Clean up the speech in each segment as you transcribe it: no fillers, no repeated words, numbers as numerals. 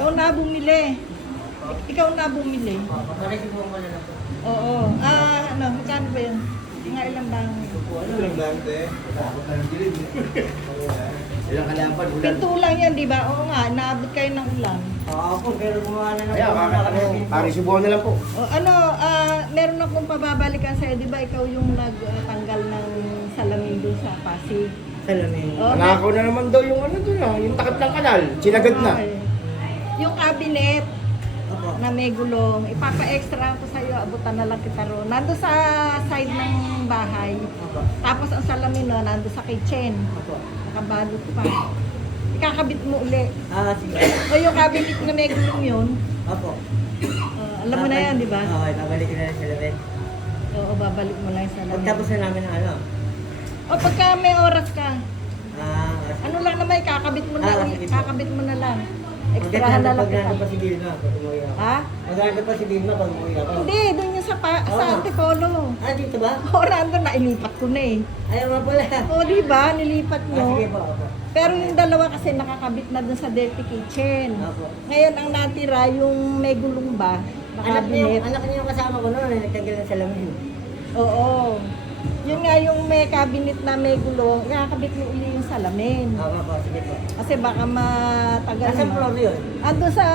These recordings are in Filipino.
Ikaw na bumili. Ikaw na bumili. Maresibuhan ko na lang po. Oo. Ano, magkano ba yun? Nga ilang bang? Ilang dante? Ilang kalapan? Pinto lang yan, di ba? Oo nga, naabot kayo ng ulan. Oo po, pero gumawa na lang Kaya, parisibuhan na lang po. O, ano, meron akong pababalikan sa'yo. Di ba ikaw yung nagtanggal ng salamin doon sa Pasig? Salamin. Oo, Nakaw na naman daw yung ano doon yung takip ng kanal. Sinagad na. Yung cabinet Opo. na may gulong, ipapa-extra ko sa'yo, abutan na lang kita ron. Nando sa side ng bahay. Opo. Tapos ang salamin no, nando sa kitchen. Opo. Nakabalot pa. Ikakabit mo uli. Sige. O yung cabinet na may gulong yun, Opo. alam mo na yan, di ba? Oo, babalik na lang sa lamin. Oo, babalik mo lang yung salamin. Pagtapos na namin ng ano. O pagka may oras ka, Sige. ano lang naman, kakabit mo na, Sige po. kakabit mo na lang. Extrahan na lang Pag kita. nandun pa si Vilma, pag umuwi ako. Ha? Mag-nandun pa si Vilma pag umuwi ako. Hindi, doon yung sa, sa Oo. Antipolo. Dito ba? O, nandun na, ilipat ko na eh. Ayaw nga pala. O, di ba? Nilipat nyo. Sige po, opo. Pero yung dalawa kasi nakakabit na dun sa dirty kitchen. Opo. Ngayon, ang natira, yung may gulong ba? Na cabinet. Anak niya yung kasama ko noon, nagtanggal ng salamin. Oo. Yun nga yung may cabinet na may gulong, kakabit mo uli yung salamin. Oo po, sige po. Kasi baka matagal Nasaan naman. floor yun? Ando sa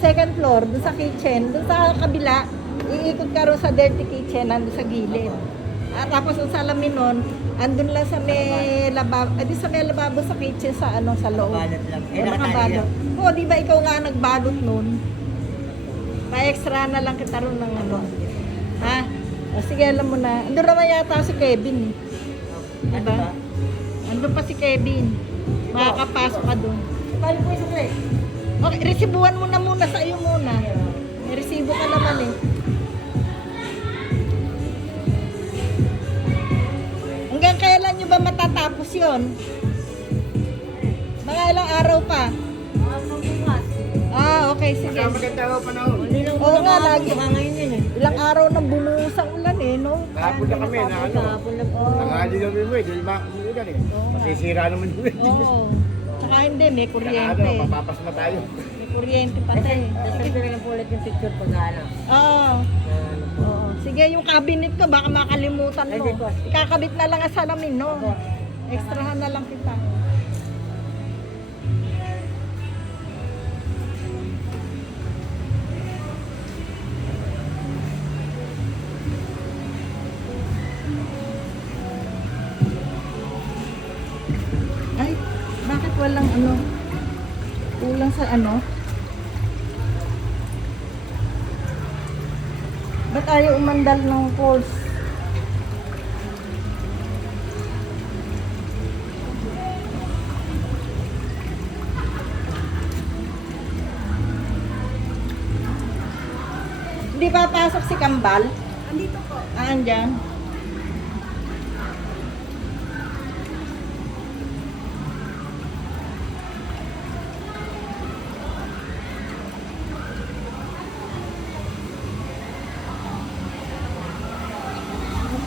second floor, doon sa kitchen, doon sa kabila, iikot ka rin sa dirty kitchen, ando sa gilid. Tapos ang salamin nun, andun lang sa may lababo, sa may lababo sa kitchen sa sa loob. Nakabalot lang. O, nakabalot. Oo, di ba ikaw nga nagbalot nun? Pa-extra na lang kita rin ng ano. Ha? O, sige, alam mo na. Andun naman yata si Kevin eh. Ano Diba? ba? Andun pa si Kevin. Makakapasok ka dun. Paano po yung sukli? Okay, resibuhan mo na muna sa iyo muna. May resibo ka naman eh. Hanggang kailan nyo ba matatapos yon? Mga ilang araw pa? Okay, sige. Maganda ako panahon. Oo nga, lagi. Ngayon yun eh. Ilang araw nang bumuhos ang ulan eh, no? Kahapon na kami na ano. Kahapon na po. Nangali na kami di makakulugan eh. Masisira naman yun. Oo. Tsaka hindi, may Saka kuryente. ano, papapasma tayo. May kuryente pati. Tapos pipili po ulit yung picture pag ano. Oo. Oo. Sige, yung cabinet ko, baka makalimutan mo. Ay, di po. Ikakabit na lang ang salamin, no? Extrahan na lang kita. Ay, bakit walang ano? Kulang sa ano? Ba't ayaw umandal ng pulse? Hindi pa pasok si Kambal? Andito po. Andyan.